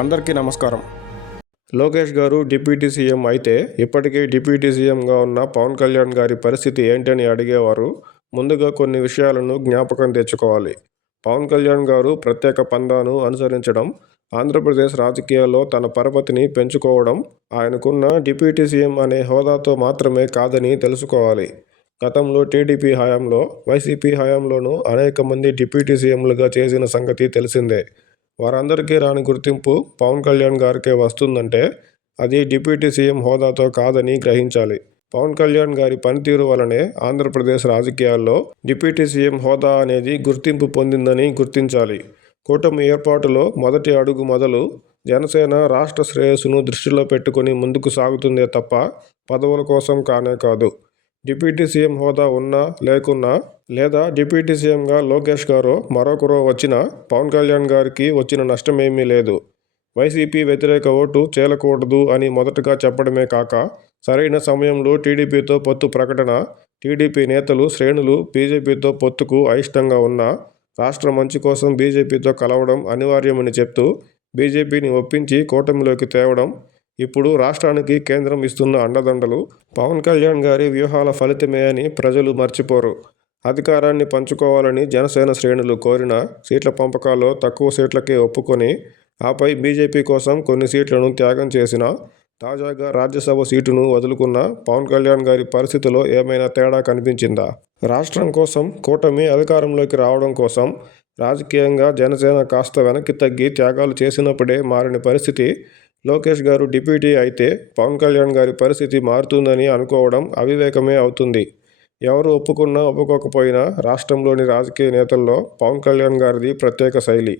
అందరికీ నమస్కారం. లోకేష్ గారు డిప్యూటీ సీఎం అయితే ఇప్పటికే డిప్యూటీ సీఎంగా ఉన్న పవన్ కళ్యాణ్ గారి పరిస్థితి ఏంటని అడిగేవారు. ముందుగా కొన్ని విషయాలను జ్ఞాపకం తెచ్చుకోవాలి. పవన్ కళ్యాణ్ గారు ప్రత్యేక పందాను అనుసరించడం ఆంధ్రప్రదేశ్ రాజకీయాల్లో తన పరపతిని పెంచుకోవడం ఆయనకున్న డిప్యూటీ సీఎం అనే హోదాతో మాత్రమే కాదని తెలుసుకోవాలి. గతంలో టీడీపీ హయాంలో వైసీపీ హయాంలోనూ అనేక మంది డిప్యూటీ సీఎంలుగా చేసిన సంగతి తెలిసిందే. వారందరికీ రాని గుర్తింపు పవన్ కళ్యాణ్ గారికే వస్తుందంటే అది డిప్యూటీ సీఎం హోదాతో కాదని గ్రహించాలి. పవన్ కళ్యాణ్ గారి పనితీరు వలనే ఆంధ్రప్రదేశ్ రాజకీయాల్లో డిప్యూటీ సీఎం హోదా అనేది గుర్తింపు పొందిందని గుర్తించాలి. కూటమి ఏర్పాటులో మొదటి అడుగు మొదలు జనసేన రాష్ట్ర శ్రేయస్సును దృష్టిలో పెట్టుకుని ముందుకు సాగుతుందే తప్ప పదవుల కోసం కానే కాదు. డిప్యూటీ సీఎం హోదా ఉన్నా లేకున్నా లేదా డిప్యూటీ సీఎంగా లోకేష్ గారో మరొకరో వచ్చినా పవన్ కళ్యాణ్ గారికి వచ్చిన నష్టమేమీ లేదు. వైసీపీ వ్యతిరేక ఓటు చేలకూడదు అని మొదటగా చెప్పడమే కాక సరైన సమయంలో టీడీపీతో పొత్తు ప్రకటన టీడీపీ నేతలు శ్రేణులు బీజేపీతో పొత్తుకు అయిష్టంగా ఉన్నా రాష్ట్ర మంచి కోసం బీజేపీతో కలవడం అనివార్యమని చెప్తూ బీజేపీని ఒప్పించి కూటమిలోకి తేవడం ఇప్పుడు రాష్ట్రానికి కేంద్రం ఇస్తున్న అండదండలు పవన్ కళ్యాణ్ గారి వ్యూహాల ఫలితమే అని ప్రజలు మర్చిపోరు. అధికారాన్ని పంచుకోవాలని జనసేన శ్రేణులు కోరిన సీట్ల పంపకాల్లో తక్కువ సీట్లకే ఒప్పుకొని ఆపై బీజేపీ కోసం కొన్ని సీట్లను త్యాగం చేసిన తాజాగా రాజ్యసభ సీటును వదులుకున్న పవన్ కళ్యాణ్ గారి పరిస్థితిలో ఏమైనా తేడా కనిపించిందా? రాష్ట్రం కోసం కూటమి అధికారంలోకి రావడం కోసం రాజకీయంగా జనసేన కాస్త వెనక్కి తగ్గి త్యాగాలు చేసినప్పుడే మారిన పరిస్థితి లోకేష్ గారు డిప్యూటీ అయితే పవన్ కళ్యాణ్ గారి పరిస్థితి మారుతుందని అనుకోవడం అవివేకమే అవుతుంది. ఎవరు ఒప్పుకున్నా ఒప్పుకోకపోయినా రాష్ట్రంలోని రాజకీయ నేతల్లో పవన్ కళ్యాణ్ గారిది ప్రత్యేక శైలి.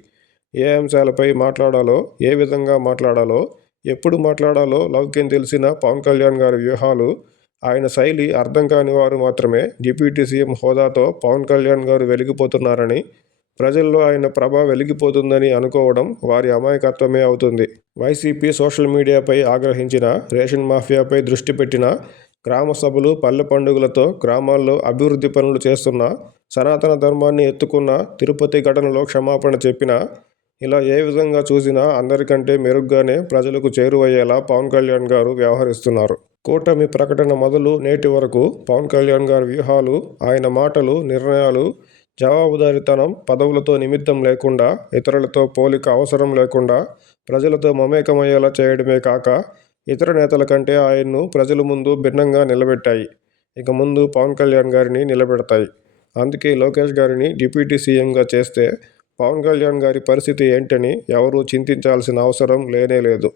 ఏ అంశాలపై మాట్లాడాలో ఏ విధంగా మాట్లాడాలో ఎప్పుడు మాట్లాడాలో లౌక్యం తెలిసిన పవన్ కళ్యాణ్ గారి వ్యూహాలు ఆయన శైలి అర్థం కాని వారు మాత్రమే డిప్యూటీ సీఎం హోదాతో పవన్ కళ్యాణ్ గారు వెలిగిపోతున్నారని ప్రజల్లో ఆయన ప్రభ వెలిగిపోతుందని అనుకోవడం వారి అమాయకత్వమే అవుతుంది. వైసీపీ సోషల్ మీడియాపై ఆగ్రహించిన రేషన్ మాఫియాపై దృష్టి పెట్టిన గ్రామ సభలు పల్లె పండుగలతో గ్రామాల్లో అభివృద్ధి పనులు చేస్తున్న సనాతన ధర్మాన్ని ఎత్తుకున్న తిరుపతి ఘటనలో క్షమాపణ చెప్పిన ఇలా ఏ విధంగా చూసినా అందరికంటే మెరుగ్గానే ప్రజలకు చేరువయ్యేలా పవన్ కళ్యాణ్ గారు వ్యవహరిస్తున్నారు. కూటమి ప్రకటన మొదలు నేటి వరకు పవన్ కళ్యాణ్ గారి వ్యూహాలు ఆయన మాటలు నిర్ణయాలు జవాబుదారితనం పదవులతో నిమిత్తం లేకుండా ఇతరులతో పోలిక అవసరం లేకుండా ప్రజలతో మమేకమయ్యేలా చేయడమే కాక ఇతర నేతల కంటే ఆయన్ను ప్రజల ముందు భిన్నంగా నిలబెట్టాయి. ఇక ముందు పవన్ కళ్యాణ్ గారిని నిలబెడతాయి. అందుకే లోకేష్ గారిని డిప్యూటీ సీఎంగా చేస్తే పవన్ కళ్యాణ్ గారి పరిస్థితి ఏంటని ఎవరూ చింతించాల్సిన అవసరం లేనే లేదు.